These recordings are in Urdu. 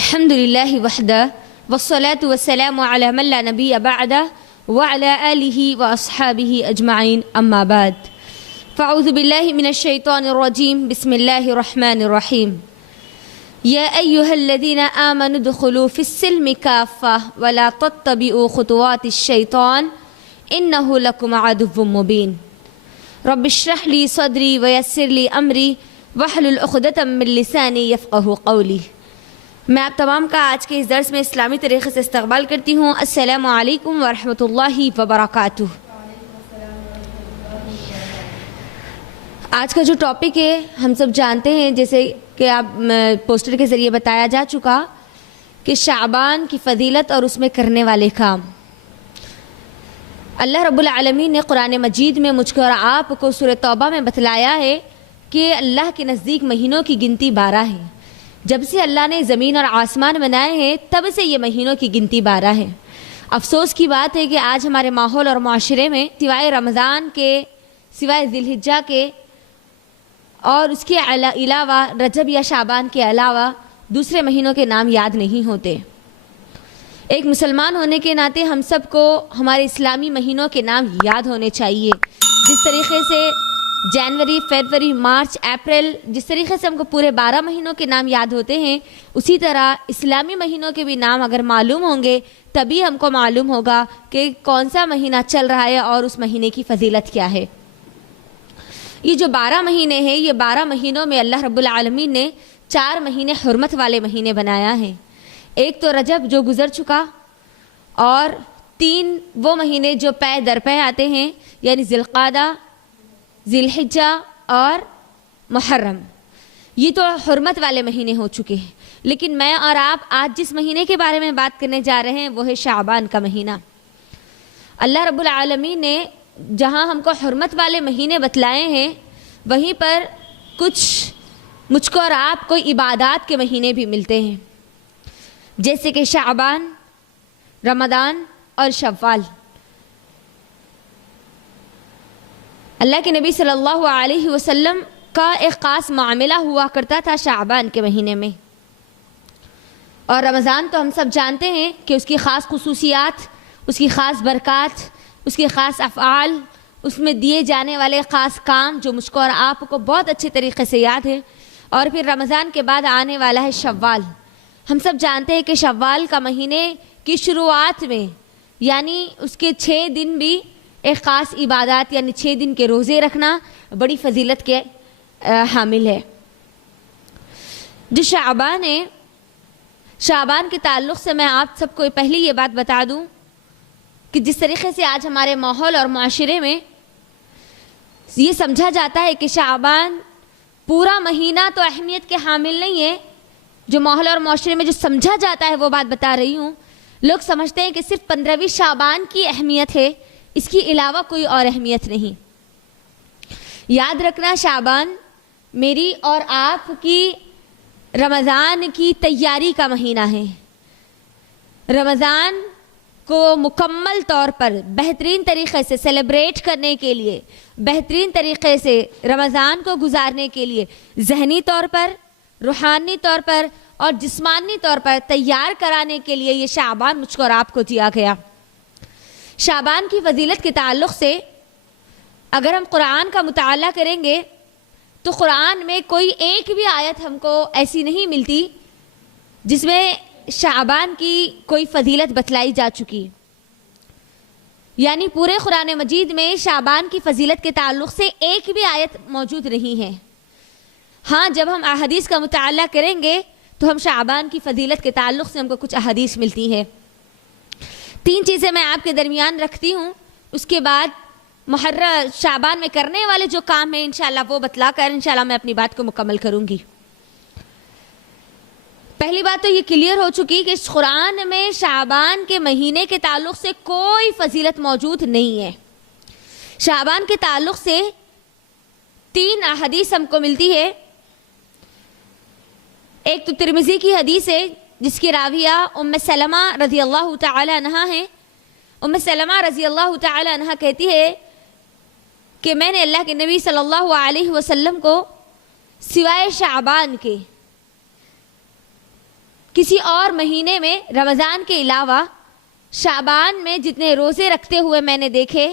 الحمد للہ وحدہ والصلاة والسلام علی من لا نبی بعدہ وعلی آلہ واصحابہ اجمعین اما بعد فاعوذ باللہ من الشیطان الرجیم بسم اللہ الرحمن الرحیم یا ایہا الذین آمنوا ادخلوا فی السلم کافہ ولا تتبعوا خطوات الشیطان انہ لکم عدو مبین رب اشرح لی صدری ویسر لی امری واحلل عقدۃ من لسانی یفقہوا قولی۔ میں آپ تمام کا آج کے اس درس میں اسلامی طریقے سے استقبال کرتی ہوں۔ السلام علیکم ورحمۃ اللہ وبرکاتہ۔ آج کا جو ٹاپک ہے ہم سب جانتے ہیں، جیسے کہ آپ پوسٹر کے ذریعے بتایا جا چکا کہ شعبان کی فضیلت اور اس میں کرنے والے کام۔ اللہ رب العالمین نے قرآن مجید میں مجھ کو اور آپ کو سورہ توبہ میں بتلایا ہے کہ اللہ کے نزدیک مہینوں کی گنتی 12 ہے۔ جب سے اللہ نے زمین اور آسمان بنائے ہیں تب سے یہ مہینوں کی گنتی 12 ہے۔ افسوس کی بات ہے کہ آج ہمارے ماحول اور معاشرے میں سوائے رمضان کے، سوائے ذی الحجہ کے اور اس کے علاوہ رجب یا شعبان کے علاوہ دوسرے مہینوں کے نام یاد نہیں ہوتے۔ ایک مسلمان ہونے کے ناطے ہم سب کو ہمارے اسلامی مہینوں کے نام یاد ہونے چاہیے۔ جس طریقے سے جنوری، فروری، مارچ، اپریل، جس طریقے سے ہم کو پورے 12 مہینوں کے نام یاد ہوتے ہیں، اسی طرح اسلامی مہینوں کے بھی نام اگر معلوم ہوں گے تبھی ہم کو معلوم ہوگا کہ کون سا مہینہ چل رہا ہے اور اس مہینے کی فضیلت کیا ہے۔ یہ جو 12 مہینے ہیں، یہ 12 مہینوں میں اللہ رب العالمین نے 4 مہینے حرمت والے مہینے بنایا ہے۔ ایک تو رجب جو گزر چکا، اور 3 وہ مہینے جو پے در پے آتے ہیں، یعنی ذی القعدہ، ذی الحجہ اور محرم۔ یہ تو حرمت والے مہینے ہو چکے ہیں، لیکن میں اور آپ آج جس مہینے کے بارے میں بات کرنے جا رہے ہیں وہ ہے شعبان کا مہینہ۔ اللہ رب العالمین نے جہاں ہم کو حرمت والے مہینے بتلائے ہیں، وہیں پر کچھ مجھ کو اور آپ کو عبادات کے مہینے بھی ملتے ہیں، جیسے کہ شعبان، رمضان اور شوال۔ اللہ کے نبی صلی اللہ علیہ وسلم کا ایک خاص معاملہ ہوا کرتا تھا شعبان کے مہینے میں، اور رمضان تو ہم سب جانتے ہیں کہ اس کی خاص خصوصیات، اس کی خاص برکات، اس کے خاص افعال، اس میں دیے جانے والے خاص کام جو مجھ کو اور آپ کو بہت اچھے طریقے سے یاد ہے۔ اور پھر رمضان کے بعد آنے والا ہے شوال۔ ہم سب جانتے ہیں کہ شوال کا مہینے کی شروعات میں، یعنی اس کے 6 دن بھی ایک خاص عبادات، یعنی 6 دن کے روزے رکھنا بڑی فضیلت کے حامل ہے۔ جو شعبان ہے، شعبان کے تعلق سے میں آپ سب کو پہلے یہ بات بتا دوں کہ جس طریقے سے آج ہمارے ماحول اور معاشرے میں یہ سمجھا جاتا ہے کہ شعبان پورا مہینہ تو اہمیت کے حامل نہیں ہے، جو ماحول اور معاشرے میں جو سمجھا جاتا ہے وہ بات بتا رہی ہوں۔ لوگ سمجھتے ہیں کہ صرف 15ویں شعبان کی اہمیت ہے، اس کے علاوہ کوئی اور اہمیت نہیں۔ یاد رکھنا، شعبان میری اور آپ کی رمضان کی تیاری کا مہینہ ہے۔ رمضان کو مکمل طور پر بہترین طریقے سے سیلیبریٹ کرنے کے لیے، بہترین طریقے سے رمضان کو گزارنے کے لیے ذہنی طور پر، روحانی طور پر اور جسمانی طور پر تیار کرانے کے لیے یہ شعبان مجھ کو اور آپ کو دیا گیا۔ شعبان کی فضیلت کے تعلق سے اگر ہم قرآن کا مطالعہ کریں گے تو قرآن میں کوئی ایک بھی آیت ہم کو ایسی نہیں ملتی جس میں شعبان کی کوئی فضیلت بتلائی جا چکی، یعنی پورے قرآن مجید میں شعبان کی فضیلت کے تعلق سے ایک بھی آیت موجود نہیں ہے۔ ہاں، جب ہم احادیث کا مطالعہ کریں گے تو ہم شعبان کی فضیلت کے تعلق سے ہم کو کچھ احادیث ملتی ہے۔ 3 چیزیں میں آپ کے درمیان رکھتی ہوں، اس کے بعد محرم شعبان میں کرنے والے جو کام ہیں انشاءاللہ وہ بتلا کر انشاءاللہ میں اپنی بات کو مکمل کروں گی۔ پہلی بات تو یہ کلیئر ہو چکی کہ اس قرآن میں شعبان کے مہینے کے تعلق سے کوئی فضیلت موجود نہیں ہے۔ شعبان کے تعلق سے 3 احادیث ہم کو ملتی ہے۔ ایک تو ترمذی کی حدیث ہے جس کی راویہ ام سلمہ رضی اللہ تعالی عنہا ہے۔ ام سلمہ رضی اللہ تعالی عنہا کہتی ہے کہ میں نے اللہ کے نبی صلی اللہ علیہ وسلم کو سوائے شعبان کے کسی اور مہینے میں رمضان کے علاوہ شعبان میں جتنے روزے رکھتے ہوئے میں نے دیکھے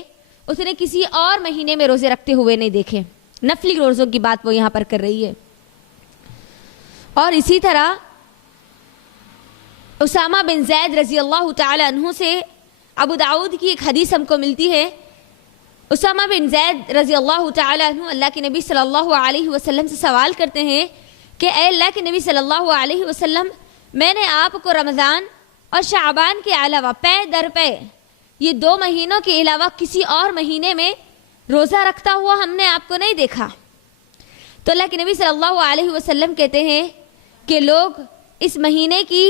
اتنے کسی اور مہینے میں روزے رکھتے ہوئے نہیں دیکھے. نفلی روزوں کی بات وہ یہاں پر کر رہی ہے. اور اسی طرح اسامہ بن زید رضی اللہ تعالی عنہ سے ابو داؤد کی ایک حدیث ہم کو ملتی ہے. اسامہ بن زید رضی اللہ تعالی عنہ اللہ کے نبی صلی اللہ علیہ وسلم سے سوال کرتے ہیں کہ اے اللہ کے نبی صلی اللہ علیہ وسلم، میں نے آپ کو رمضان اور شعبان کے علاوہ پے در پے یہ 2 مہینوں کے علاوہ کسی اور مہینے میں روزہ رکھتا ہوا ہم نے آپ کو نہیں دیکھا. تو اللہ کے نبی صلی اللہ علیہ وسلم کہتے ہیں کہ لوگ اس مہینے کی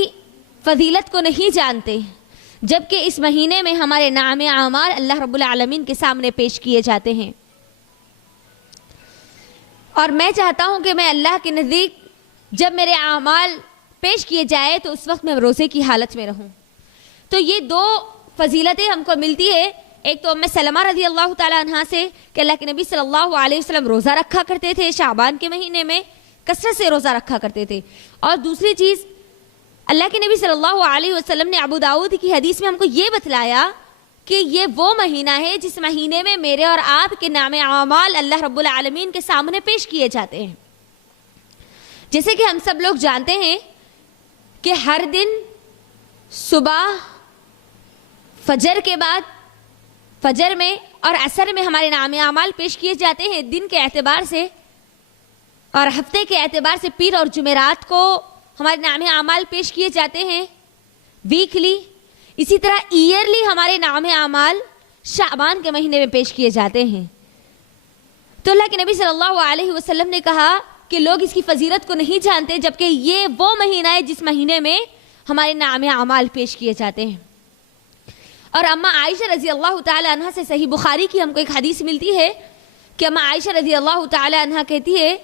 فضیلت کو نہیں جانتے، جبکہ اس مہینے میں ہمارے نام اعمال اللہ رب العالمین کے سامنے پیش کیے جاتے ہیں. اور میں چاہتا ہوں کہ میں اللہ کے نزدیک جب میرے اعمال پیش کیے جائے تو اس وقت میں روزے کی حالت میں رہوں. تو یہ 2 فضیلتیں ہم کو ملتی ہے. ایک تو ام سلمہ رضی اللہ تعالیٰ عنہ سے کہ اللہ کے نبی صلی اللہ علیہ وسلم روزہ رکھا کرتے تھے، شعبان کے مہینے میں کثرت سے روزہ رکھا کرتے تھے. اور دوسری چیز اللہ کے نبی صلی اللہ علیہ وسلم نے ابو داؤد کی حدیث میں ہم کو یہ بتلایا کہ یہ وہ مہینہ ہے جس مہینے میں میرے اور آپ کے نام اعمال اللہ رب العالمین کے سامنے پیش کیے جاتے ہیں. جیسے کہ ہم سب لوگ جانتے ہیں کہ ہر دن صبح فجر کے بعد فجر میں اور عصر میں ہمارے نام اعمال پیش کیے جاتے ہیں دن کے اعتبار سے، اور ہفتے کے اعتبار سے پیر اور جمعرات کو ہمارے نام اعمال پیش کیے جاتے ہیں ویکلی. اسی طرح ایئرلی ہمارے نام اعمال شعبان کے مہینے میں پیش کیے جاتے ہیں. تو اللہ کے نبی صلی اللہ علیہ وسلم نے کہا کہ لوگ اس کی فضیلت کو نہیں جانتے، جبکہ یہ وہ مہینہ ہے جس مہینے میں ہمارے نام اعمال پیش کیے جاتے ہیں. اور اماں عائشہ رضی اللہ تعالی عنہ سے صحیح بخاری کی ہم کو ایک حدیث ملتی ہے کہ اماں عائشہ رضی اللہ تعالی عنہ کہتی ہے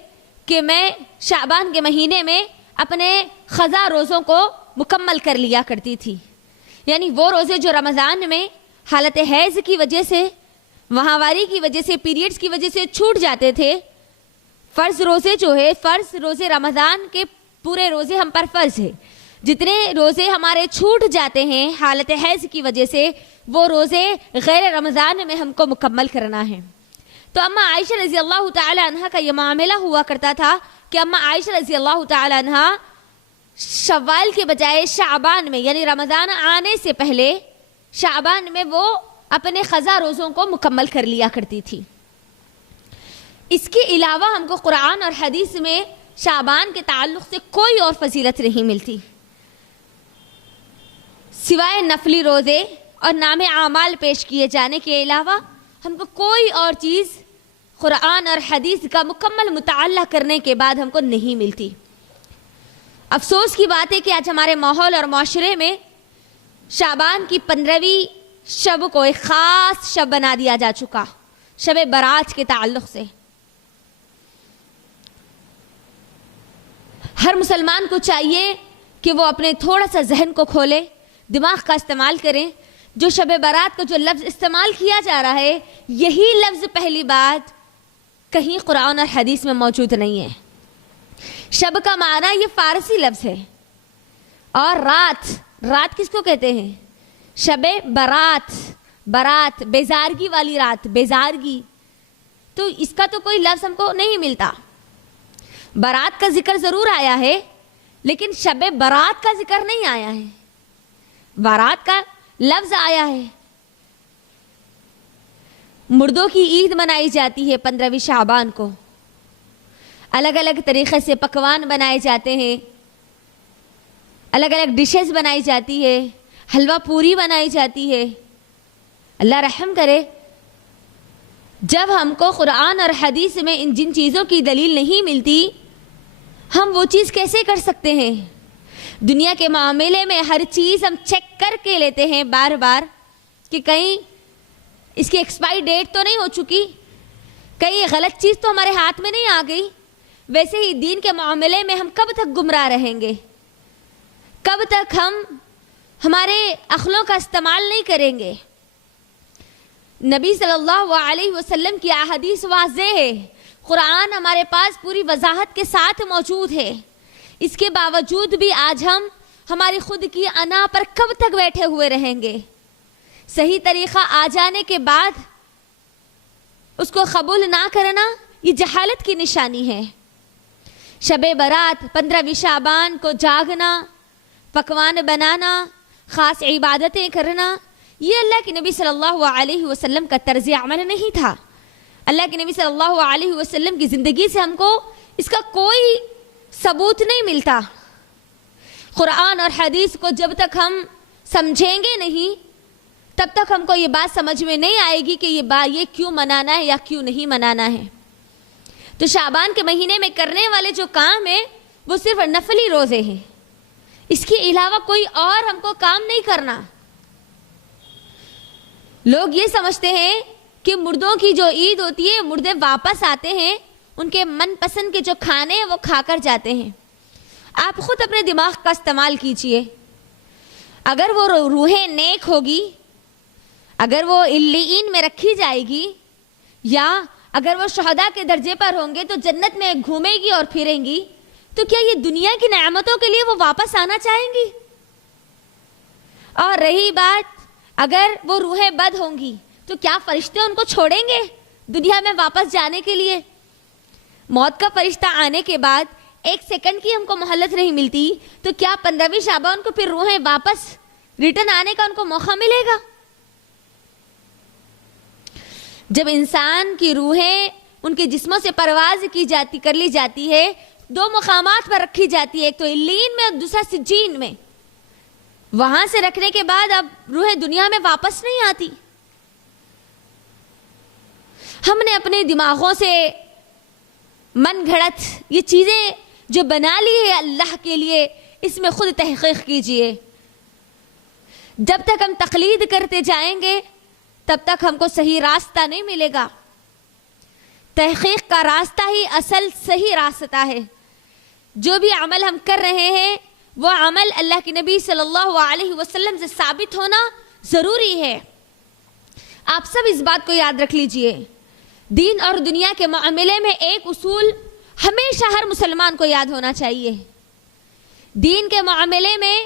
کہ میں شعبان کے مہینے میں اپنے قضا روزوں کو مکمل کر لیا کرتی تھی. یعنی وہ روزے جو رمضان میں حالت حیض کی وجہ سے، ماہواری کی وجہ سے، پیریڈز کی وجہ سے چھوٹ جاتے تھے. فرض روزے جو ہے، فرض روزے رمضان کے پورے روزے ہم پر فرض ہے. جتنے روزے ہمارے چھوٹ جاتے ہیں حالت حیض کی وجہ سے، وہ روزے غیر رمضان میں ہم کو مکمل کرنا ہے. تو اماں عائشہ رضی اللہ تعالی عنہ کا یہ معاملہ ہوا کرتا تھا کہ اماں عائشہ رضی اللہ تعالی عنہ شوال کے بجائے شعبان میں، یعنی رمضان آنے سے پہلے شعبان میں وہ اپنے قضا روزوں کو مکمل کر لیا کرتی تھی. اس کے علاوہ ہم کو قرآن اور حدیث میں شعبان کے تعلق سے کوئی اور فضیلت نہیں ملتی سوائے نفلی روزے اور نام اعمال پیش کیے جانے کے علاوہ. ہم کو کوئی اور چیز قرآن اور حدیث کا مکمل مطالعہ کرنے کے بعد ہم کو نہیں ملتی. افسوس کی بات ہے کہ آج ہمارے ماحول اور معاشرے میں شعبان کی 15ویں شب کو ایک خاص شب بنا دیا جا چکا، شب برات کے تعلق سے. ہر مسلمان کو چاہیے کہ وہ اپنے تھوڑا سا ذہن کو کھولے، دماغ کا استعمال کریں. جو شب برات کا جو لفظ استعمال کیا جا رہا ہے، یہی لفظ پہلی بات کہیں قرآن اور حدیث میں موجود نہیں ہے. شب کا معنی یہ فارسی لفظ ہے، اور رات کس کو کہتے ہیں؟ شب برات، برات بیزارگی والی رات، بیزارگی. تو اس کا تو کوئی لفظ ہم کو نہیں ملتا. برات کا ذکر ضرور آیا ہے لیکن شب برات کا ذکر نہیں آیا ہے. برات کا لفظ آیا ہے. مردوں کی عید منائی جاتی ہے 15ویں شعبان کو. الگ الگ طریقے سے پکوان بنائے جاتے ہیں، الگ الگ ڈشز بنائی جاتی ہے، حلوہ پوری بنائی جاتی ہے. اللہ رحم کرے، جب ہم کو قرآن اور حدیث میں ان جن چیزوں کی دلیل نہیں ملتی، ہم وہ چیز کیسے کر سکتے ہیں؟ دنیا کے معاملے میں ہر چیز ہم چیک کر کے لیتے ہیں بار بار کہ کہیں اس کی ایکسپائری ڈیٹ تو نہیں ہو چکی، کہیں غلط چیز تو ہمارے ہاتھ میں نہیں آ گئی. ویسے ہی دین کے معاملے میں ہم کب تک گمراہ رہیں گے؟ کب تک ہم ہمارے عقلوں کا استعمال نہیں کریں گے؟ نبی صلی اللہ علیہ وسلم کی احادیث واضح ہے، قرآن ہمارے پاس پوری وضاحت کے ساتھ موجود ہے. اس کے باوجود بھی آج ہم ہماری خود کی انا پر کب تک بیٹھے ہوئے رہیں گے؟ صحیح طریقہ آ جانے کے بعد اس کو قبول نہ کرنا یہ جہالت کی نشانی ہے۔ شب برات 15 شعبان کو جاگنا، پکوان بنانا، خاص عبادتیں کرنا، یہ اللہ کے نبی صلی اللہ علیہ وسلم کا طرز عمل نہیں تھا۔ اللہ کے نبی صلی اللہ علیہ وسلم کی زندگی سے ہم کو اس کا کوئی ثبوت نہیں ملتا۔ قرآن اور حدیث کو جب تک ہم سمجھیں گے نہیں تب تک ہم کو یہ بات سمجھ میں نہیں آئے گی کہ یہ کیوں منانا ہے یا کیوں نہیں منانا ہے۔ تو شعبان کے مہینے میں کرنے والے جو کام ہیں وہ صرف نفلی روزے ہیں، اس کے علاوہ کوئی اور ہم کو کام نہیں کرنا۔ لوگ یہ سمجھتے ہیں کہ مردوں کی جو عید ہوتی ہے، مردے واپس آتے ہیں، ان کے من پسند کے جو کھانے ہیں وہ کھا کر جاتے ہیں۔ آپ خود اپنے دماغ کا استعمال کیجئے، اگر وہ روح نیک ہوگی، اگر وہ علیین میں رکھی جائے گی، یا اگر وہ شہداء کے درجے پر ہوں گے تو جنت میں گھومے گی اور پھریں گی، تو کیا یہ دنیا کی نعمتوں کے لیے وہ واپس آنا چاہیں گی؟ اور رہی بات اگر وہ روحیں بد ہوں گی تو کیا فرشتے ان کو چھوڑیں گے دنیا میں واپس جانے کے لیے؟ موت کا فرشتہ آنے کے بعد 1 سیکنڈ کی ہم کو مہلت نہیں ملتی، تو کیا 15 شعبان کو پھر روحیں واپس ریٹرن آنے کا ان کو موقع ملے گا؟ جب انسان کی روحیں ان کے جسموں سے پرواز کر لی جاتی ہے، 2 مقامات پر رکھی جاتی ہے، ایک تو علیین میں اور دوسرا سجین میں، وہاں سے رکھنے کے بعد اب روحیں دنیا میں واپس نہیں آتی۔ ہم نے اپنے دماغوں سے من گھڑت یہ چیزیں جو بنا لی ہے اللہ کے لیے، اس میں خود تحقیق کیجئے۔ جب تک ہم تقلید کرتے جائیں گے تب تک ہم کو صحیح راستہ نہیں ملے گا۔ تحقیق کا راستہ ہی اصل صحیح راستہ ہے۔ جو بھی عمل ہم کر رہے ہیں وہ عمل اللہ کے نبی صلی اللہ علیہ وسلم سے ثابت ہونا ضروری ہے۔ آپ سب اس بات کو یاد رکھ لیجئے، دین اور دنیا کے معاملے میں ایک اصول ہمیشہ ہر مسلمان کو یاد ہونا چاہیے۔ دین کے معاملے میں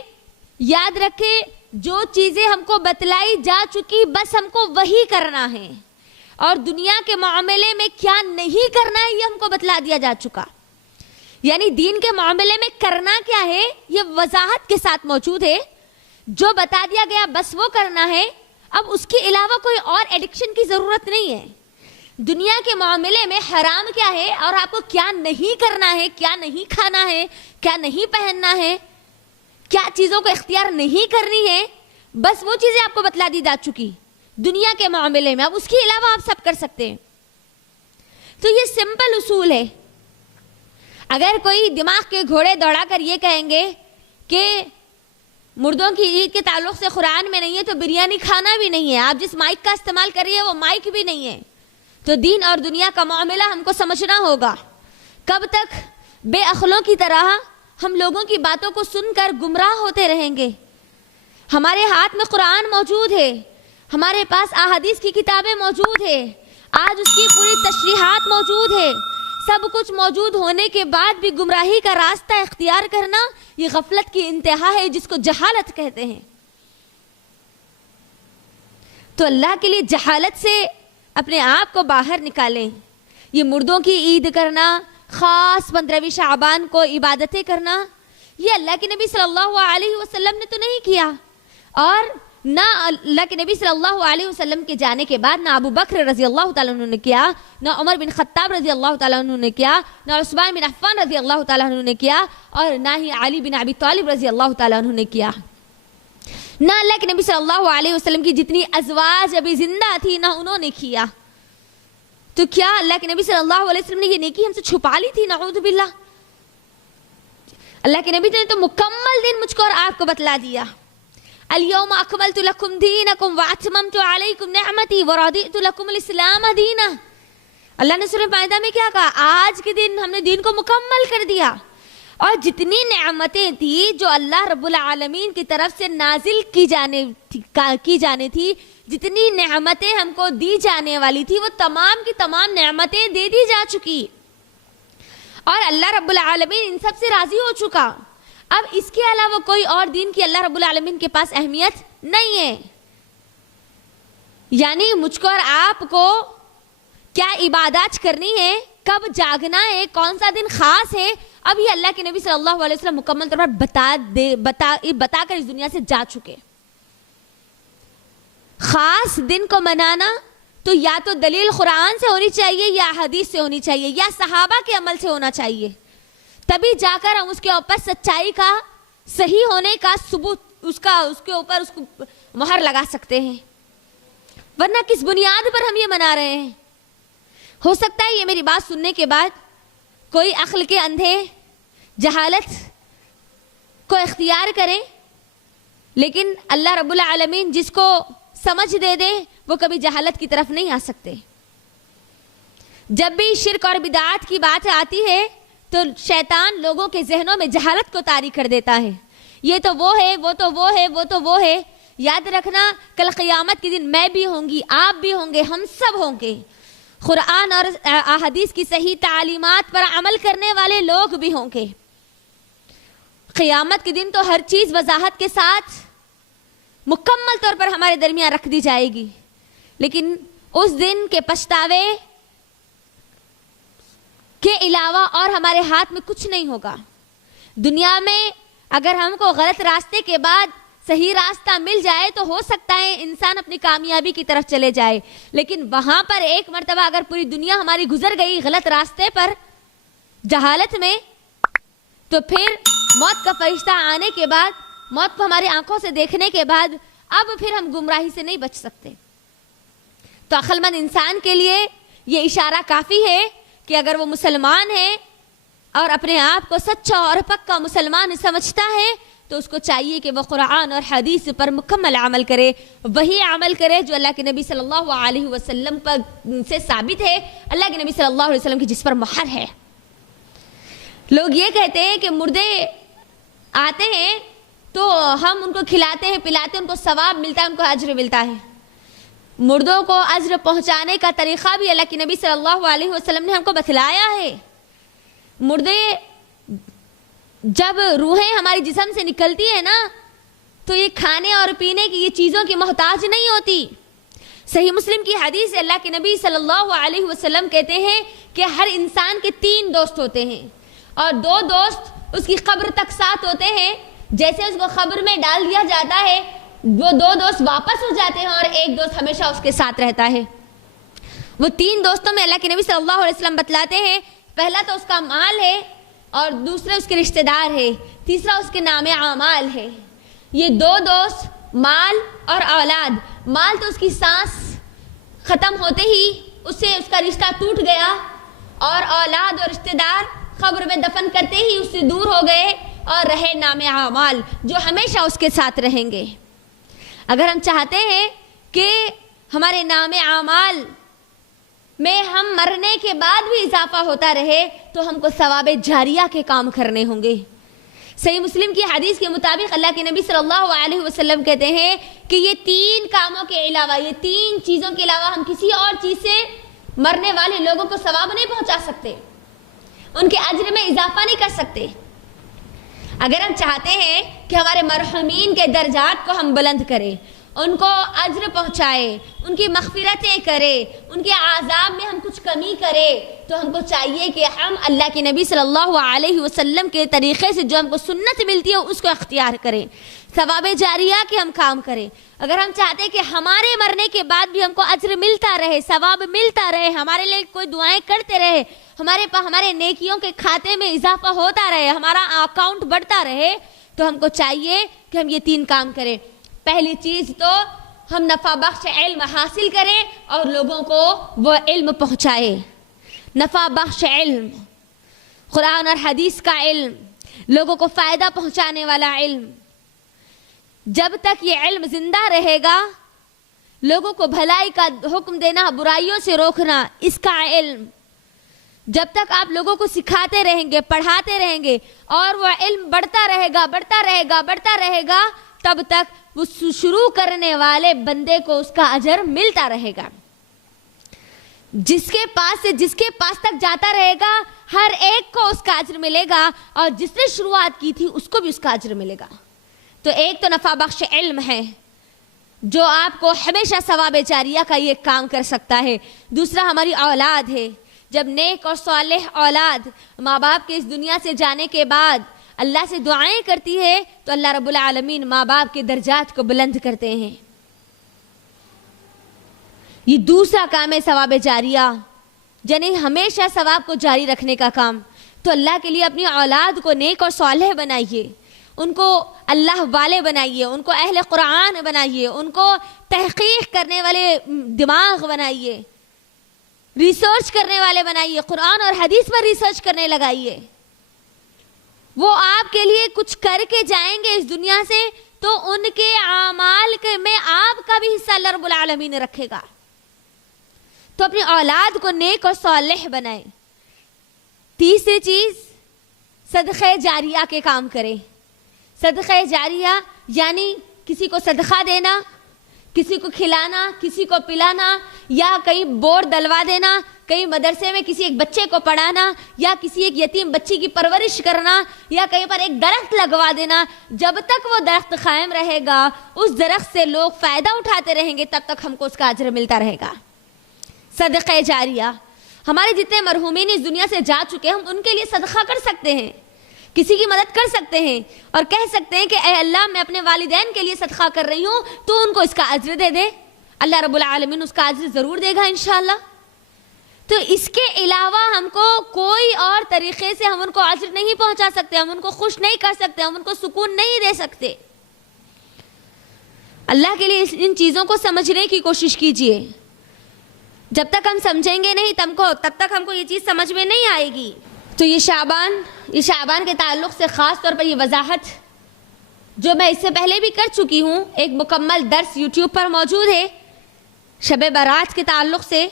یاد رکھے، جو چیزیں ہم کو بتلائی جا چکی بس ہم کو وہی کرنا ہے، اور دنیا کے معاملے میں کیا نہیں کرنا ہے یہ ہم کو بتلا دیا جا چکا۔ یعنی دین کے معاملے میں کرنا کیا ہے یہ وضاحت کے ساتھ موجود ہے، جو بتا دیا گیا بس وہ کرنا ہے، اب اس کے علاوہ کوئی اور ایڈکشن کی ضرورت نہیں ہے۔ دنیا کے معاملے میں حرام کیا ہے اور آپ کو کیا نہیں کرنا ہے، کیا نہیں کھانا ہے، کیا نہیں پہننا ہے، کیا چیزوں کو اختیار نہیں کرنی ہے، بس وہ چیزیں آپ کو بتلا دی جا چکی دنیا کے معاملے میں، اب اس کے علاوہ آپ سب کر سکتے ہیں۔ تو یہ سمپل اصول ہے۔ اگر کوئی دماغ کے گھوڑے دوڑا کر یہ کہیں گے کہ مردوں کی عید کے تعلق سے قرآن میں نہیں ہے تو بریانی کھانا بھی نہیں ہے، آپ جس مائک کا استعمال کر رہی ہے وہ مائک بھی نہیں ہے، تو دین اور دنیا کا معاملہ ہم کو سمجھنا ہوگا۔ کب تک بے عقلوں کی طرح ہم لوگوں کی باتوں کو سن کر گمراہ ہوتے رہیں گے؟ ہمارے ہاتھ میں قرآن موجود ہے، ہمارے پاس احادیث کی کتابیں موجود ہے، آج اس کی پوری تشریحات موجود ہے، سب کچھ موجود ہونے کے بعد بھی گمراہی کا راستہ اختیار کرنا یہ غفلت کی انتہا ہے، جس کو جہالت کہتے ہیں۔ تو اللہ کے لیے جہالت سے اپنے آپ کو باہر نکالیں۔ یہ مردوں کی عید کرنا، خاص 15 شعبان کو عبادتیں کرنا، یہ اللہ کے نبی صلی اللہ علیہ وسلم نے تو نہیں کیا، اور نہ اللہ کے نبی صلی اللہ علیہ وسلم کے جانے کے بعد نہ ابو بکر رضی اللہ تعالیٰ عنہ نے کیا، نہ عمر بن خطاب رضی اللہ تعالیٰ عنہ نے کیا، نہ عثمان بن عفان رضی اللہ تعالیٰ عنہ نے کیا، اور نہ ہی علی بن ابی طالب رضی اللہ تعالیٰ عنہ نے کیا۔ نہ اللہ کے نبی صلی اللہ علیہ وسلم کی جتنی ازواج ابھی زندہ تھی نہ انہوں نے کیا۔ تو کیا اللہ کے نبی صلی اللہ علیہ وسلم نے یہ نیکی ہم سے چھپا لی تھی؟ نعوذ باللہ۔ اللہ کے نبی نے تو مکمل دین مجھ کو اور آپ کو بتلا دیا۔ اليوم اکملت لکم دینکم واتممت علیکم نعمتی ورضیت لکم الاسلام دینا۔ اللہ نے سورہ مائدہ میں کیا کہا؟ آج کے دن ہم نے دین کو مکمل کر دیا، اور جتنی نعمتیں تھی جو اللہ رب العالمین کی طرف سے نازل کی جانے تھی، جتنی نعمتیں ہم کو دی جانے والی تھی، وہ تمام کی تمام نعمتیں دے دی جا چکی، اور اللہ رب العالمین ان سب سے راضی ہو چکا۔ اب اس کے علاوہ کوئی اور دین کی اللہ رب العالمین کے پاس اہمیت نہیں ہے. یعنی مجھ کو اور آپ کو کیا عبادات کرنی ہے، کب جاگنا ہے، کون سا دن خاص ہے، اب یہ اللہ کے نبی صلی اللہ علیہ وسلم مکمل طور پر بتا کر اس دنیا سے جا چکے. خاص دن کو منانا تو یا تو دلیل قرآن سے ہونی چاہیے یا حدیث سے ہونی چاہیے یا صحابہ کے عمل سے ہونا چاہیے، تبھی جا کر ہم اس کے اوپر سچائی کا، صحیح ہونے کا ثبوت اس کے اوپر اس کو مہر لگا سکتے ہیں. ورنہ کس بنیاد پر ہم یہ منا رہے ہیں؟ ہو سکتا ہے یہ میری بات سننے کے بعد کوئی عقل کے اندھے جہالت کو اختیار کرے، لیکن اللہ رب العالمین جس کو سمجھ دے دے وہ کبھی جہالت کی طرف نہیں آ سکتے. جب بھی شرک اور بدعات کی بات آتی ہے تو شیطان لوگوں کے ذہنوں میں جہالت کو طاری کر دیتا ہے. یہ تو وہ ہے، وہ تو وہ ہے، وہ تو وہ ہے. یاد رکھنا کل قیامت کے دن میں بھی ہوں گی، آپ بھی ہوں گے، ہم سب ہوں گے. قرآن اور احادیث کی صحیح تعلیمات پر عمل کرنے والے لوگ بھی ہوں گے. قیامت کے دن تو ہر چیز وضاحت کے ساتھ مکمل طور پر ہمارے درمیان رکھ دی جائے گی، لیکن اس دن کے پچھتاوے کے علاوہ اور ہمارے ہاتھ میں کچھ نہیں ہوگا. دنیا میں اگر ہم کو غلط راستے کے بعد صحیح راستہ مل جائے تو ہو سکتا ہے انسان اپنی کامیابی کی طرف چلے جائے، لیکن وہاں پر ایک مرتبہ اگر پوری دنیا ہماری گزر گئی غلط راستے پر، جہالت میں، تو پھر موت کا فرشتہ آنے کے بعد، موت کو ہماری آنکھوں سے دیکھنے کے بعد اب پھر ہم گمراہی سے نہیں بچ سکتے. تو عقل مند انسان کے لیے یہ اشارہ کافی ہے کہ اگر وہ مسلمان ہے اور اپنے آپ کو سچا اور پکا مسلمان سمجھتا ہے تو اس کو چاہیے کہ وہ قرآن اور حدیث پر مکمل عمل کرے، وہی عمل کرے جو اللہ کے نبی صلی اللہ علیہ وسلم پر سے ثابت ہے، اللہ کے نبی صلی اللہ علیہ وسلم کی جس پر مہر ہے. لوگ یہ کہتے ہیں کہ مردے آتے ہیں تو ہم ان کو کھلاتے ہیں، پلاتے ہیں، ان کو ثواب ملتا ہے، ان کو اجر ملتا ہے. مردوں کو اجر پہنچانے کا طریقہ بھی اللہ کے نبی صلی اللہ علیہ وسلم نے ہم کو بتلایا ہے. مردے جب روحیں ہماری جسم سے نکلتی ہے نا تو یہ کھانے اور پینے کی یہ چیزوں کی محتاج نہیں ہوتی. صحیح مسلم کی حدیث ہے، اللہ کے نبی صلی اللہ علیہ وسلم کہتے ہیں کہ ہر انسان کے 3 دوست ہوتے ہیں اور 2 دوست اس کی قبر تک ساتھ ہوتے ہیں. جیسے اس کو قبر میں ڈال دیا جاتا ہے وہ 2 دوست واپس ہو جاتے ہیں اور ایک دوست ہمیشہ اس کے ساتھ رہتا ہے. وہ 3 دوستوں میں اللہ کے نبی صلی اللہ علیہ وسلم بتلاتے ہیں، پہلا تو اس کا مال ہے اور دوسرے اس کے رشتہ دار ہے، تیسرا اس کے نام اعمال ہے. یہ 2 دوست مال اور اولاد. مال تو اس کی سانس ختم ہوتے ہی اس سے اس کا رشتہ ٹوٹ گیا، اور اولاد اور رشتہ دار قبر میں دفن کرتے ہی اس سے دور ہو گئے، اور رہے نام اعمال جو ہمیشہ اس کے ساتھ رہیں گے. اگر ہم چاہتے ہیں کہ ہمارے نام اعمال میں ہم مرنے کے بعد بھی اضافہ ہوتا رہے تو ہم کو ثواب جاریہ کے کام کرنے ہوں گے. صحیح مسلم کی حدیث کے مطابق اللہ کے نبی صلی اللہ علیہ وسلم کہتے ہیں کہ یہ 3 کاموں کے علاوہ، یہ 3 چیزوں کے علاوہ ہم کسی اور چیز سے مرنے والے لوگوں کو ثواب نہیں پہنچا سکتے، ان کے اجر میں اضافہ نہیں کر سکتے. اگر ہم چاہتے ہیں کہ ہمارے مرحومین کے درجات کو ہم بلند کریں، ان کو اجر پہنچائے، ان کی مغفرتیں کرے، ان کے عذاب میں ہم کچھ کمی کرے، تو ہم کو چاہیے کہ ہم اللہ کے نبی صلی اللہ علیہ وسلم کے طریقے سے جو ہم کو سنت ملتی ہے اس کو اختیار کریں، ثواب جاریہ کے ہم کام کریں. اگر ہم چاہتے ہیں کہ ہمارے مرنے کے بعد بھی ہم کو اجر ملتا رہے، ثواب ملتا رہے، ہمارے لیے کوئی دعائیں کرتے رہے، ہمارے نیکیوں کے کھاتے میں اضافہ ہوتا رہے، ہمارا اکاؤنٹ بڑھتا رہے، تو ہم کو چاہیے کہ ہم یہ 3 کام کریں. پہلی چیز تو ہم نفع بخش علم حاصل کریں اور لوگوں کو وہ علم پہنچائے. نفع بخش علم، قرآن اور حدیث کا علم، لوگوں کو فائدہ پہنچانے والا علم. جب تک یہ علم زندہ رہے گا، لوگوں کو بھلائی کا حکم دینا، برائیوں سے روکنا، اس کا علم جب تک آپ لوگوں کو سکھاتے رہیں گے، پڑھاتے رہیں گے اور وہ علم بڑھتا رہے گا، بڑھتا رہے گا، بڑھتا رہے گا، تب تک وہ شروع کرنے والے بندے کو اس کا اجر ملتا رہے گا. جس کے پاس تک جاتا رہے گا، ہر ایک کو اس کا اجر ملے گا، اور جس نے شروعات کی تھی اس کو بھی اس کا اجر ملے گا۔ تو ایک تو نفع بخش علم ہے جو آپ کو ہمیشہ ثواب جاریہ کا یہ کام کر سکتا ہے۔ دوسرا ہماری اولاد ہے، جب نیک اور صالح اولاد ماں باپ کے اس دنیا سے جانے کے بعد اللہ سے دعائیں کرتی ہے تو اللہ رب العالمین ماں باپ کے درجات کو بلند کرتے ہیں۔ یہ دوسرا کام ہے ثواب جاریہ، یعنی ہمیشہ ثواب کو جاری رکھنے کا کام۔ تو اللہ کے لیے اپنی اولاد کو نیک اور صالح بنائیے، ان کو اللہ والے بنائیے، ان کو اہل قرآن بنائیے، ان کو تحقیق کرنے والے دماغ بنائیے، ریسرچ کرنے والے بنائیے، قرآن اور حدیث پر ریسرچ کرنے لگائیے۔ وہ آپ کے لیے کچھ کر کے جائیں گے اس دنیا سے تو ان کے اعمال میں آپ کا بھی حصہ اللہ رب العالمین رکھے گا۔ تو اپنی اولاد کو نیک اور صالح بنائیں۔ تیسری چیز، صدقہ جاریہ کے کام کریں۔ صدقہ جاریہ یعنی کسی کو صدقہ دینا، کسی کو کھلانا، کسی کو پلانا، یا کہیں بورڈ دلوا دینا، کہیں مدرسے میں کسی ایک بچے کو پڑھانا، یا کسی ایک یتیم بچی کی پرورش کرنا، یا کہیں پر ایک درخت لگوا دینا۔ جب تک وہ درخت قائم رہے گا، اس درخت سے لوگ فائدہ اٹھاتے رہیں گے، تب تک ہم کو اس کا اجر ملتا رہے گا۔ صدقہ جاریہ، ہمارے جتنے مرحومین اس دنیا سے جا چکے ہیں ہم ان کے لیے صدقہ کر سکتے ہیں، کسی کی مدد کر سکتے ہیں اور کہہ سکتے ہیں کہ اے اللہ میں اپنے والدین کے لیے صدقہ کر رہی ہوں، تو ان کو اس کا اجر دے دے، اللہ رب العالمین اس کا اجر ضرور دے گا انشاءاللہ۔ تو اس کے علاوہ ہم کو کوئی اور طریقے سے ہم ان کو اجر نہیں پہنچا سکتے، ہم ان کو خوش نہیں کر سکتے، ہم ان کو سکون نہیں دے سکتے۔ اللہ کے لیے ان چیزوں کو سمجھنے کی کوشش کیجئے۔ جب تک ہم سمجھیں گے نہیں تب تک ہم کو یہ چیز سمجھ میں نہیں آئے گی۔ تو یہ شعبان کے تعلق سے خاص طور پر یہ وضاحت جو میں اس سے پہلے بھی کر چکی ہوں، ایک مکمل درس یوٹیوب پر موجود ہے شب برات کے تعلق سے،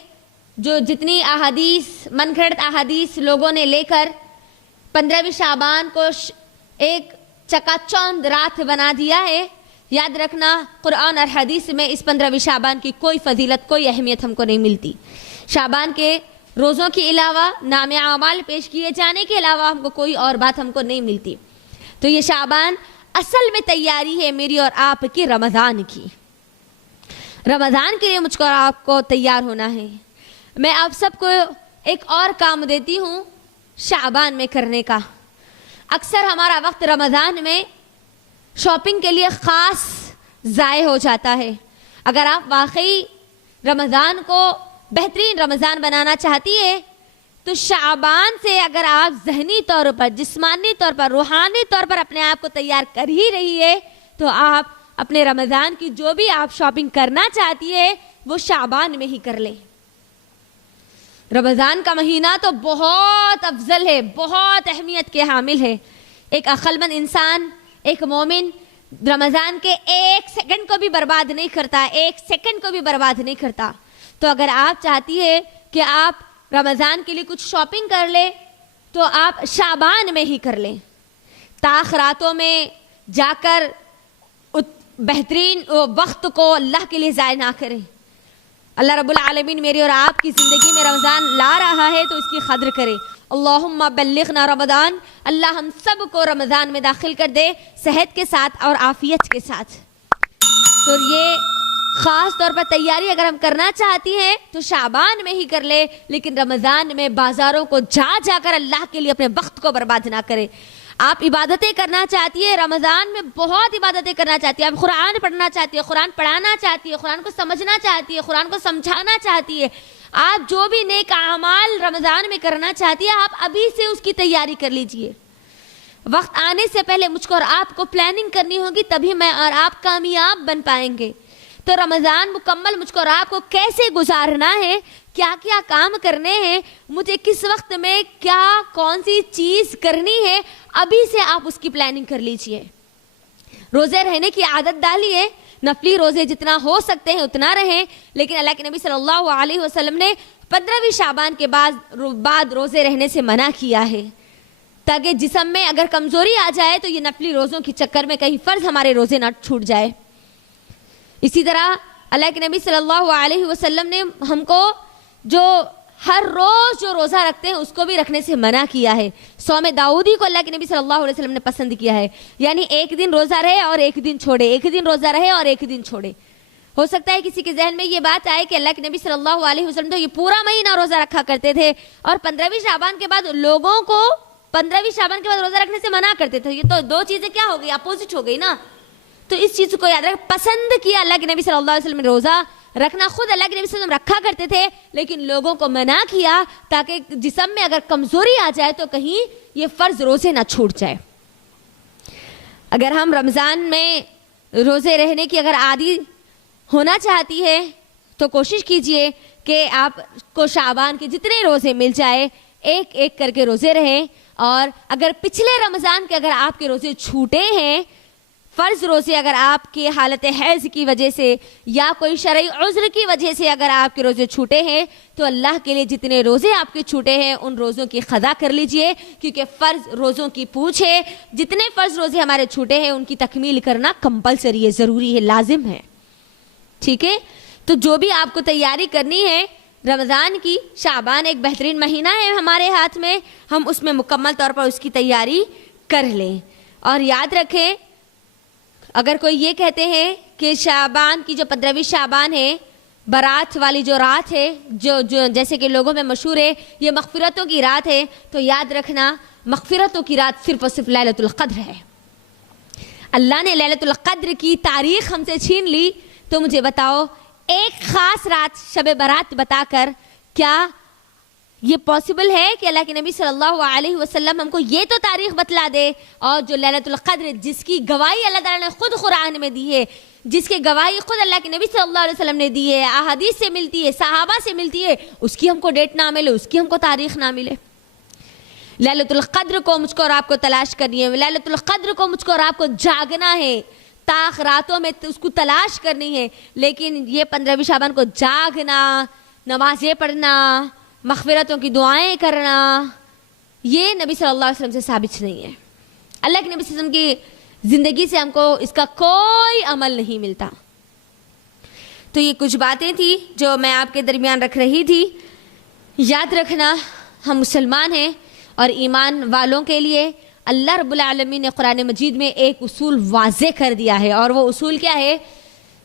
جو جتنی احادیث من گھڑت احادیث لوگوں نے لے کر 15ویں شعبان کو ایک چکا چوند رات بنا دیا ہے۔ یاد رکھنا قرآن اور حدیث میں اس 15ویں شعبان کی کوئی فضیلت، کوئی اہمیت ہم کو نہیں ملتی۔ شعبان کے روزوں کے علاوہ، نام اعمال پیش کیے جانے کے علاوہ ہم کو کوئی اور بات ہم کو نہیں ملتی۔ تو یہ شعبان اصل میں تیاری ہے میری اور آپ کی رمضان کی۔ رمضان کے لیے مجھ کو اور آپ کو تیار ہونا ہے۔ میں آپ سب کو ایک اور کام دیتی ہوں شعبان میں کرنے کا۔ اکثر ہمارا وقت رمضان میں شاپنگ کے لیے خاص ضائع ہو جاتا ہے۔ اگر آپ واقعی رمضان کو بہترین رمضان بنانا چاہتی ہے تو شعبان سے اگر آپ ذہنی طور پر، جسمانی طور پر، روحانی طور پر اپنے آپ کو تیار کر ہی رہی ہے تو آپ اپنے رمضان کی جو بھی آپ شاپنگ کرنا چاہتی ہے وہ شعبان میں ہی کر لیں۔ رمضان کا مہینہ تو بہت افضل ہے، بہت اہمیت کے حامل ہے۔ ایک عقل مند انسان، ایک مومن رمضان کے ایک سیکنڈ کو بھی برباد نہیں کرتا، ایک سیکنڈ کو بھی برباد نہیں کرتا۔ تو اگر آپ چاہتی ہے کہ آپ رمضان کے لیے کچھ شاپنگ کر لیں تو آپ شعبان میں ہی کر لیں، تاخراتوں میں جا کر بہترین وقت کو اللہ کے لیے ضائع نہ کریں۔ اللہ رب العالمین میری اور آپ کی زندگی میں رمضان لا رہا ہے تو اس کی قدر کرے۔ اللہم بلغنا رمضان، اللہ ہم سب کو رمضان میں داخل کر دے صحت کے ساتھ اور عافیت کے ساتھ۔ تو یہ خاص طور پر تیاری اگر ہم کرنا چاہتی ہیں تو شعبان میں ہی کر لے، لیکن رمضان میں بازاروں کو جا جا کر اللہ کے لیے اپنے وقت کو برباد نہ کرے۔ آپ عبادتیں کرنا چاہتی ہے رمضان میں، بہت عبادتیں کرنا چاہتی ہے، آپ قرآن پڑھنا چاہتی ہے، قرآن پڑھانا چاہتی ہے، قرآن کو سمجھنا چاہتی ہے، قرآن کو سمجھانا چاہتی ہے، آپ جو بھی نیک اعمال رمضان میں کرنا چاہتی ہے آپ ابھی سے اس کی تیاری کر لیجئے۔ وقت آنے سے پہلے مجھ کو اور آپ کو پلاننگ کرنی ہوگی، تبھی میں اور آپ کامیاب بن پائیں گے۔ تو رمضان مکمل مجھ کو اور آپ کو کیسے گزارنا ہے، کیا کیا کام کرنے ہیں، مجھے کس وقت میں کیا کون سی چیز کرنی ہے، ابھی سے آپ اس کی پلاننگ کر لیجئے۔ روزے رہنے کی عادت ڈالیے، نفلی روزے جتنا ہو سکتے ہیں اتنا رہیں، لیکن اللہ کے نبی صلی اللہ علیہ وسلم نے 15ویں شعبان کے بعد روزے رہنے سے منع کیا ہے، تاکہ جسم میں اگر کمزوری آ جائے تو یہ نفلی روزوں کے چکر میں کہیں فرض ہمارے روزے نہ چھوٹ جائے۔ اسی طرح اللہ کے نبی صلی اللہ علیہ وسلم نے ہم کو جو ہر روز جو روزہ رکھتے ہیں اس کو بھی رکھنے سے منع کیا ہے. صوم داؤدی کو اللہ کے نبی صلی اللہ علیہ وسلم نے پسند کیا ہے, یعنی ایک دن روزہ رہے اور ایک دن چھوڑے, ایک دن روزہ رہے اور ایک دن چھوڑے. ہو سکتا ہے کسی کے ذہن میں یہ بات آئے کہ اللہ کے نبی صلی اللہ علیہ وسلم تو یہ پورا مہینہ روزہ رکھا کرتے تھے اور 15ویں شعبان کے بعد لوگوں کو 15ویں شعبان کے بعد روزہ رکھنے سے منع کرتے تھے. یہ تو دو چیزیں کیا ہو گئی, اپوزٹ ہو گئی نا. تو اس چیز کو یاد رکھ, پسند کیا اللہ کے نبی صلی اللہ علیہ وسلم نے روزہ رکھنا, خود اللہ کے نبی صلی اللہ علیہ وسلم رکھا کرتے تھے لیکن لوگوں کو منع کیا تاکہ جسم میں اگر کمزوری آ جائے تو کہیں یہ فرض روزے نہ چھوٹ جائے. اگر ہم رمضان میں روزے رہنے کی اگر عادی ہونا چاہتی ہے تو کوشش کیجئے کہ آپ کو شعبان کے جتنے روزے مل جائے ایک ایک کر کے روزے رہیں. اور اگر پچھلے رمضان کے اگر آپ کے روزے چھوٹے ہیں, فرض روزے اگر آپ کی حالت حیض کی وجہ سے یا کوئی شرعی عذر کی وجہ سے اگر آپ کے روزے چھوٹے ہیں تو اللہ کے لیے جتنے روزے آپ کے چھوٹے ہیں ان روزوں کی قضا کر لیجئے, کیونکہ فرض روزوں کی پوچھ ہے. جتنے فرض روزے ہمارے چھوٹے ہیں ان کی تکمیل کرنا کمپلسری ہے, ضروری ہے, لازم ہے. ٹھیک ہے, تو جو بھی آپ کو تیاری کرنی ہے رمضان کی, شعبان ایک بہترین مہینہ ہے ہمارے ہاتھ میں, ہم اس میں مکمل طور پر اس کی تیاری کر لیں. اور یاد رکھیں, اگر کوئی یہ کہتے ہیں کہ شعبان کی جو 15ویں شعبان ہے, برات والی جو رات ہے, جو جیسے کہ لوگوں میں مشہور ہے یہ مغفرتوں کی رات ہے, تو یاد رکھنا مغفرتوں کی رات صرف اور صرف لیلۃ القدر ہے. اللہ نے لیلۃ القدر کی تاریخ ہم سے چھین لی, تو مجھے بتاؤ ایک خاص رات شب برات بتا کر کیا یہ پاسبل ہے کہ اللہ کے نبی صلی اللہ علیہ وسلم ہم کو یہ تو تاریخ بتلا دے, اور جو لیلۃ القدر جس کی گواہی اللہ تعالیٰ نے خود قرآن میں دی ہے, جس کی گواہی خود اللہ کے نبی صلی اللہ علیہ وسلم نے دی ہے, احادیث سے ملتی ہے, صحابہ سے ملتی ہے, اس کی ہم کو ڈیٹ نہ ملے, اس کی ہم کو تاریخ نہ ملے. لیلۃ القدر کو مجھ کو اور آپ کو تلاش کرنی ہے, لیلۃ القدر کو مجھ کو اور آپ کو جاگنا ہے, تاخ راتوں میں اس کو تلاش کرنی ہے. لیکن یہ 15ویں شعبان کو جاگنا, نمازیں پڑھنا, مغفرتوں کی دعائیں کرنا, یہ نبی صلی اللہ علیہ وسلم سے ثابت نہیں ہے. اللہ کے نبی صلی اللہ علیہ وسلم کی زندگی سے ہم کو اس کا کوئی عمل نہیں ملتا. تو یہ کچھ باتیں تھیں جو میں آپ کے درمیان رکھ رہی تھی. یاد رکھنا ہم مسلمان ہیں اور ایمان والوں کے لیے اللہ رب العالمین نے قرآن مجید میں ایک اصول واضح کر دیا ہے, اور وہ اصول کیا ہے؟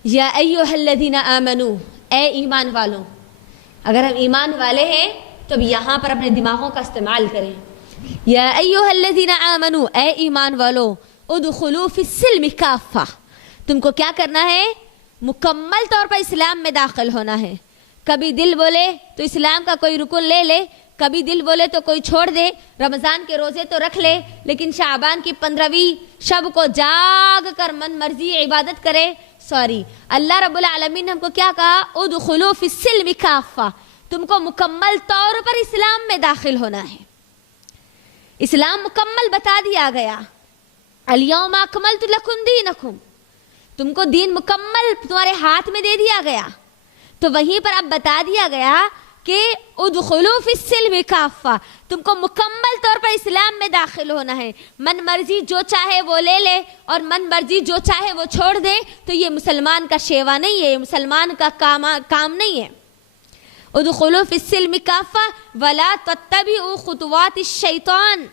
یا ایھا الذین آمنو, اے ایمان والوں. اگر ہم ایمان والے ہیں تو اب یہاں پر اپنے دماغوں کا استعمال کریں. یا ایھا الذین آمنو, اے ایمان والو, ادخلوا فی السلم کافہ, تم کو کیا کرنا ہے؟ مکمل طور پر اسلام میں داخل ہونا ہے. کبھی دل بولے تو اسلام کا کوئی رکن لے لے, کبھی دل بولے تو کوئی چھوڑ دے. رمضان کے روزے تو رکھ لے لیکن شعبان کی 15ویں شب کو جاگ کر من مرضی عبادت کرے. اللہ رب العالمین نے ہم کو کیا کہا؟ ادخلوا فی السلم کافہ, تم کو مکمل طور پر اسلام میں داخل ہونا ہے. اسلام مکمل بتا دیا گیا. الیوم اکملت لکم دینکم, تم کو دین مکمل تمہارے ہاتھ میں دے دیا گیا. تو وہیں پر اب بتا دیا گیا کہ ادخلوا فی السلم کافہ, تم کو مکمل طور پر اسلام میں داخل ہونا ہے. من مرضی جو چاہے وہ لے لے اور من مرضی جو چاہے وہ چھوڑ دے, تو یہ مسلمان کا شیوا نہیں ہے, یہ مسلمان کا کام نہیں ہے. ادخلوا فی السلم کافہ ولا تتبعوا خطوات الشیطان,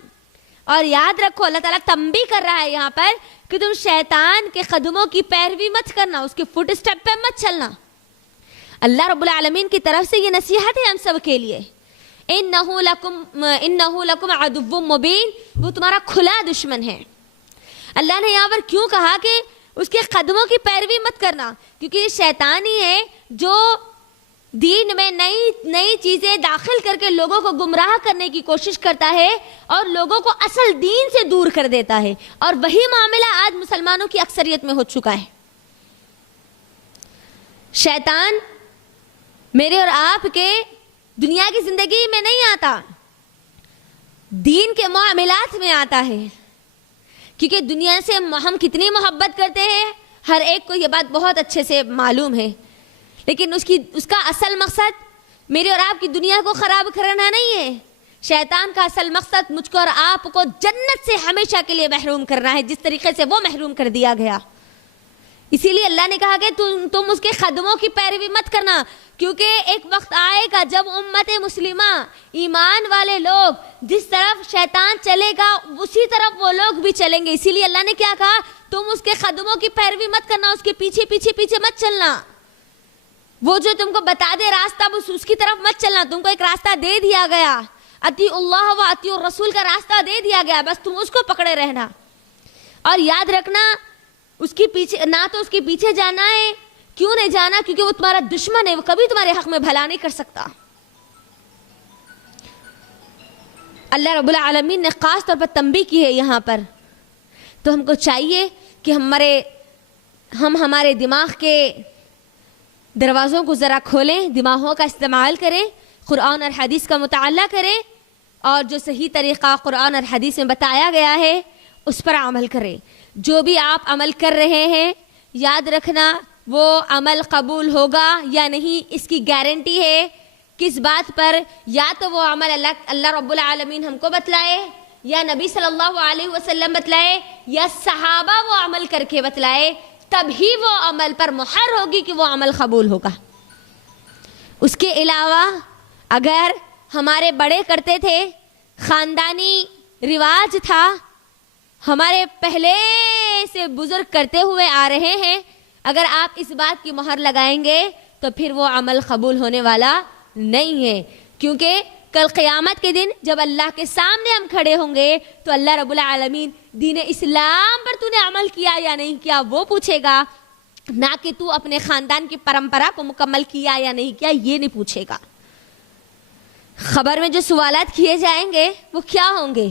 اور یاد رکھو اللہ تعالیٰ تنبیہ کر رہا ہے یہاں پر کہ تم شیطان کے قدموں کی پیروی مت کرنا, اس کے فٹ اسٹیپ پہ مت چلنا. اللہ رب العالمین کی طرف سے یہ نصیحت ہے ہم سب کے لیے. انہو لکم عدو مبین, وہ تمہارا کھلا دشمن ہے. اللہ نے یہاں پر کیوں کہا کہ اس کے قدموں کی پیروی مت کرنا؟ کیونکہ یہ شیطان ہی ہے جو دین میں نئی چیزیں داخل کر کے لوگوں کو گمراہ کرنے کی کوشش کرتا ہے اور لوگوں کو اصل دین سے دور کر دیتا ہے. اور وہی معاملہ آج مسلمانوں کی اکثریت میں ہو چکا ہے. شیطان میرے اور آپ کے دنیا کی زندگی میں نہیں آتا, دین کے معاملات میں آتا ہے. کیونکہ دنیا سے ہم کتنی محبت کرتے ہیں ہر ایک کو یہ بات بہت اچھے سے معلوم ہے, لیکن اس کا اصل مقصد میرے اور آپ کی دنیا کو خراب کرنا نہیں ہے. شیطان کا اصل مقصد مجھ کو اور آپ کو جنت سے ہمیشہ کے لیے محروم کرنا ہے, جس طریقے سے وہ محروم کر دیا گیا. اسی لیے اللہ نے کہا کہ تم اس کے قدموں کی پیروی مت کرنا، کیونکہ ایک وقت آئے گا جب امت مسلمہ، ایمان والے لوگ جس طرف شیطان چلے گا اسی طرف وہ لوگ بھی چلیں گے۔ اسی لیے اللہ نے کیا کہا، تم اس کے قدموں کی پیروی مت کرنا، اس کے پیچھے پیچھے پیچھے مت چلنا، وہ جو تم کو بتا دے راستہ بس اس کی طرف مت چلنا۔ تم کو ایک راستہ دے دیا گیا، اطیع اللہ و اطیع الرسول کا راستہ دے دیا گیا، بس تم اس کو پکڑے رہنا۔ اور یاد رکھنا اس کے پیچھے نہ تو اس کے پیچھے جانا ہے، کیوں نہیں جانا؟ کیونکہ وہ تمہارا دشمن ہے، وہ کبھی تمہارے حق میں بھلا نہیں کر سکتا۔ اللہ رب العالمین نے خاص طور پر تنبیہ کی ہے یہاں پر، تو ہم کو چاہیے کہ ہم ہمارے دماغ کے دروازوں کو ذرا کھولیں، دماغوں کا استعمال کریں، قرآن اور حدیث کا مطالعہ کریں، اور جو صحیح طریقہ قرآن اور حدیث میں بتایا گیا ہے اس پر عمل کریں۔ جو بھی آپ عمل کر رہے ہیں یاد رکھنا وہ عمل قبول ہوگا یا نہیں، اس کی گارنٹی ہے کس بات پر؟ یا تو وہ عمل اللہ رب العالمین ہم کو بتلائے، یا نبی صلی اللہ علیہ وسلم بتلائے، یا صحابہ وہ عمل کر کے بتلائے، تب ہی وہ عمل پر مہر ہوگی کہ وہ عمل قبول ہوگا۔ اس کے علاوہ اگر ہمارے بڑے کرتے تھے، خاندانی رواج تھا، ہمارے پہلے سے بزرگ کرتے ہوئے آ رہے ہیں، اگر آپ اس بات کی مہر لگائیں گے تو پھر وہ عمل قبول ہونے والا نہیں ہے، کیونکہ کل قیامت کے دن جب اللہ کے سامنے ہم کھڑے ہوں گے تو اللہ رب العالمین دین اسلام پر تو نے عمل کیا یا نہیں کیا وہ پوچھے گا، نہ کہ تو اپنے خاندان کی پرمپرا کو مکمل کیا یا نہیں کیا، یہ نہیں پوچھے گا۔ خبر میں جو سوالات کیے جائیں گے وہ کیا ہوں گے؟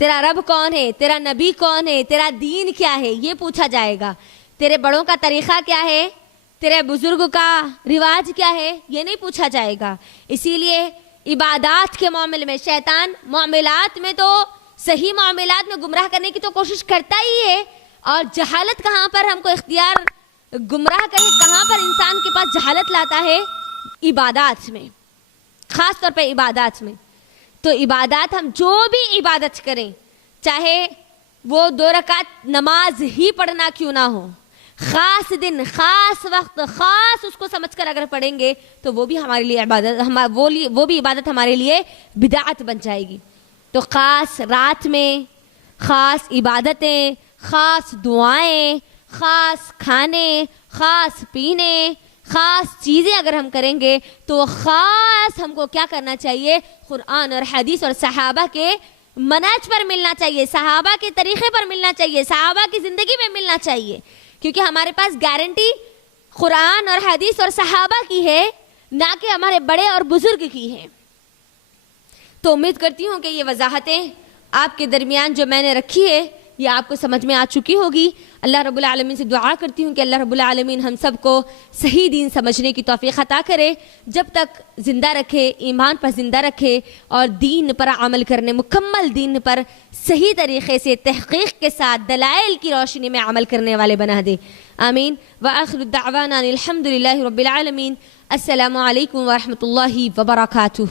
تیرا رب کون ہے، تیرا نبی کون ہے، تیرا دین کیا ہے، یہ پوچھا جائے گا۔ تیرے بڑوں کا طریقہ کیا ہے، تیرے بزرگ کا رواج کیا ہے، یہ نہیں پوچھا جائے گا۔ اسی لیے عبادات کے معاملے میں شیطان معاملات میں تو صحیح معاملات میں گمراہ کرنے کی تو کوشش کرتا ہی ہے، اور جہالت کہاں پر ہم کو اختیار گمراہ کرے، کہاں پر انسان کے پاس جہالت لاتا ہے؟ عبادات میں، خاص طور پہ عبادات میں۔ تو عبادات ہم جو بھی عبادت کریں، چاہے وہ 2 رکعت نماز ہی پڑھنا کیوں نہ ہو، خاص دن، خاص وقت، خاص اس کو سمجھ کر اگر پڑھیں گے تو وہ بھی ہمارے لیے عبادت، وہ بھی عبادت ہمارے لیے بدعت بن جائے گی۔ تو خاص رات میں خاص عبادتیں، خاص دعائیں، خاص کھانے، خاص پینے، خاص چیزیں اگر ہم کریں گے تو خاص ہم کو کیا کرنا چاہیے؟ قرآن اور حدیث اور صحابہ کے منہج پر ملنا چاہیے، صحابہ کے طریقے پر ملنا چاہیے، صحابہ کی زندگی میں ملنا چاہیے، کیونکہ ہمارے پاس گارنٹی قرآن اور حدیث اور صحابہ کی ہے، نہ کہ ہمارے بڑے اور بزرگ کی ہے۔ تو امید کرتی ہوں کہ یہ وضاحتیں آپ کے درمیان جو میں نے رکھی ہے یہ آپ کو سمجھ میں آ چکی ہوگی۔ اللہ رب العالمین سے دعا کرتی ہوں کہ اللہ رب العالمین ہم سب کو صحیح دین سمجھنے کی توفیق عطا کرے، جب تک زندہ رکھے، ایمان پر زندہ رکھے، اور دین پر عمل کرنے، مکمل دین پر صحیح طریقے سے تحقیق کے ساتھ دلائل کی روشنی میں عمل کرنے والے بنا دے۔ آمین۔ وآخر الدعوانا الحمد للہ رب العالمین۔ السلام علیکم ورحمۃ اللہ وبرکاتہ۔